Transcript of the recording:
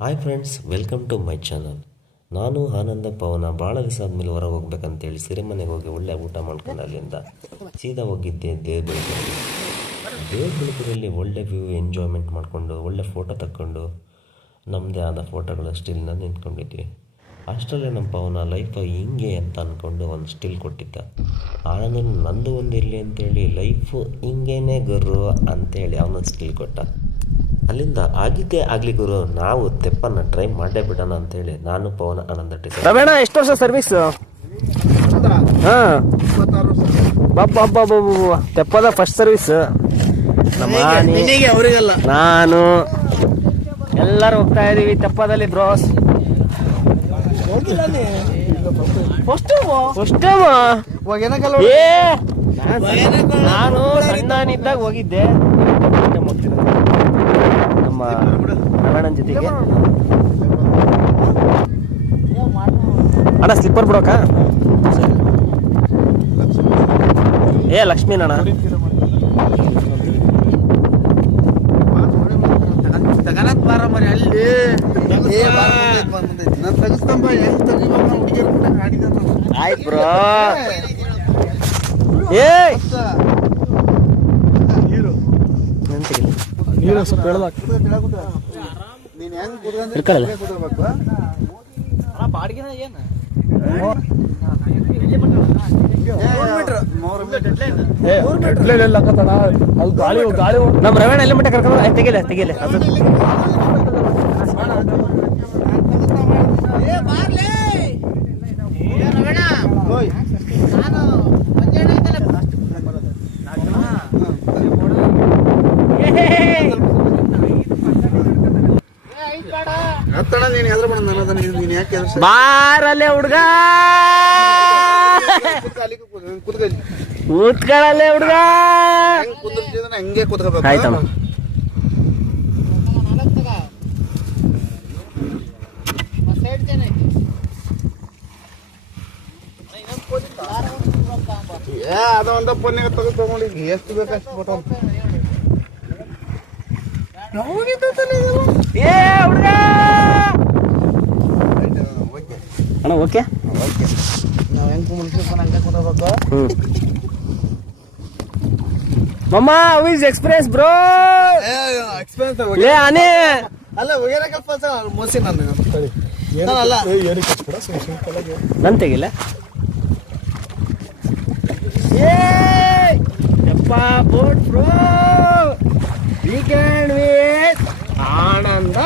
Hi friends welcome to my channel Ananda ಆನಂದ ಪವನ ಭಾಳ ದಿವಸ ಆದಮೇಲೆ ಹೊರಗೆ ಹೋಗ್ಬೇಕಂತೇಳಿ ಸಿರಿಮನೆಗೆ ಹೋಗಿ ಒಳ್ಳೆ ಊಟ ಮಾಡ್ಕೊಂಡು ಅಲ್ಲಿಂದ ಸೀದಾ ಹೋಗಿದ್ದೆ ದೇವಬೆಳಕುರಲ್ಲಿ ದೇವಬೆಳಕುರಲ್ಲಿ ಒಳ್ಳೆ ವ್ಯೂ ಎಂಜಾಯ್ಮೆಂಟ್ ಮಾಡಿಕೊಂಡು, ಒಳ್ಳೆ ಫೋಟೋ ತಕ್ಕೊಂಡು ನಮ್ಮದೇ ಆದ ಫೋಟೋಗಳು ಸ್ಟಿಲ್ನ ನಿಂತ್ಕೊಂಡಿದ್ವಿ. ಅಷ್ಟರಲ್ಲೇ ನಮ್ಮ ಪವನ ಲೈಫ್ ಹಿಂಗೆ ಅಂತ ಅಂದ್ಕೊಂಡು ಒಂದು ಸ್ಟಿಲ್ ಕೊಟ್ಟಿದ್ದ. ಆನಂದ ನಂದು ಒಂದು ಇರಲಿ ಅಂತೇಳಿ ಲೈಫು ಹಿಂಗೇನೆ ಗುರು ಅಂತೇಳಿ ಅವನೊಂದು ಸ್ಟಿಲ್ ಕೊಟ್ಟ. ಅಲ್ಲಿಂದ ಆಗಿದ್ದೇ ಆಗಲಿ ಗುರು ನಾವು ತೆಪ್ಪನ್ನ ಟ್ರೈ ಮಾಡೇ ಬಿಡೋಣ ಅಂತೇಳಿ ನಾನು ಪವನ ಆನಂದ ರಮೇಣ ಎಷ್ಟು ವರ್ಷ ಸರ್ವಿಸ್ ಹಾ. ಬಾಬಾ ತೆಪ್ಪದ ಫಸ್ಟ್ ಸರ್ವಿಸ್ ನಮ್ಮ ನಾನು. ಎಲ್ಲರೂ ಹೋಗ್ತಾ ಇದೀವಿ ತೆಪ್ಪದಲ್ಲಿ ಬ್ರೋಸ್ ಫಸ್ಟ್ ಏ! ನಾನ್- ಸಣ್ಣನಿದ್ದಾಗ ಹೋಗಿದ್ದೆ. ನಮ್ಮ ನಾರಾಯಣನ್ ಜೊತೆಗೆ. ಅಣ್ಣ ಸ್ಲಿಪ್ಪರ್ ಬಿಡೋಕ? ಏ ಲಕ್ಷ್ಮೀ ಆಯ್ತು ಬ್ರೋ. ಬಾರ ಬ್ರೋ ನೀರು ನೀನು ಸ್ವಲ್ಪ ನೀನ್ ಹೆಂಗ್ ಇರ್ಕಲ್ಲ ಗಾಳಿ ಗಾಳಿ ನಮ್ಮ ರವಣ ಎಲ್ಲಿ ಮಟ್ಟ ಕರ್ಕೊಂಡು ತೆಗಿಲ್ಲ ತೆಗಿಲೆ ತೆಗಿಲೆ ಅದು ಬಾರಲ್ಲೇ ಹುಡ್ಗ. ಕುತ್ಕೊಳ್ಳಿ ಕೂತ್ಕೊಳ್ಳಲ್ಲೇ ಹುಡ್ಗ. ಹೆಂಗ್ ಹಂಗೆ ಕುತ್ಕೋಬೇಕು. ಆಯ್ತಮ್ಮ ಏ ಅದ ಒಂದ ಪೊನ್ನೆಗೆ ತೆಗೆದು ತಗೊಂಡಿದ್ವಿ ಎಷ್ಟು ಬೇಕಷ್ಟು ಫೋಟೋ ಏ ಹುಡ್ಗ ಓಕೆ ಅಣ್ಣ ಓಕೆ ಓಕೆ ನಾವು ಹೆಂಗ್ ಕುಂದಿರ್ತೀವಿ ಹಂಗೆ ಕುತ್ಕೋಬೇಕು. ಹ್ಮ್. ಮಮ್ಮ ವಿಸ್ ಎಕ್ಸ್ಪ್ರೆಸ್ ಬ್ರೋ ಎಕ್ಸ್ಪೀರಿಯನ್ಸ್ ಏ ಅನೇ. ಅಲ್ಲ ಹೋಗ್ಯಾರ ನನ್ನ ಮೋಸಿ ನಾನು ಅಲ್ಲ ನನ್ ತೆಗಿಲ್ಲ ಏ! ಯಪ್ಪ boat bro weekend with Ananda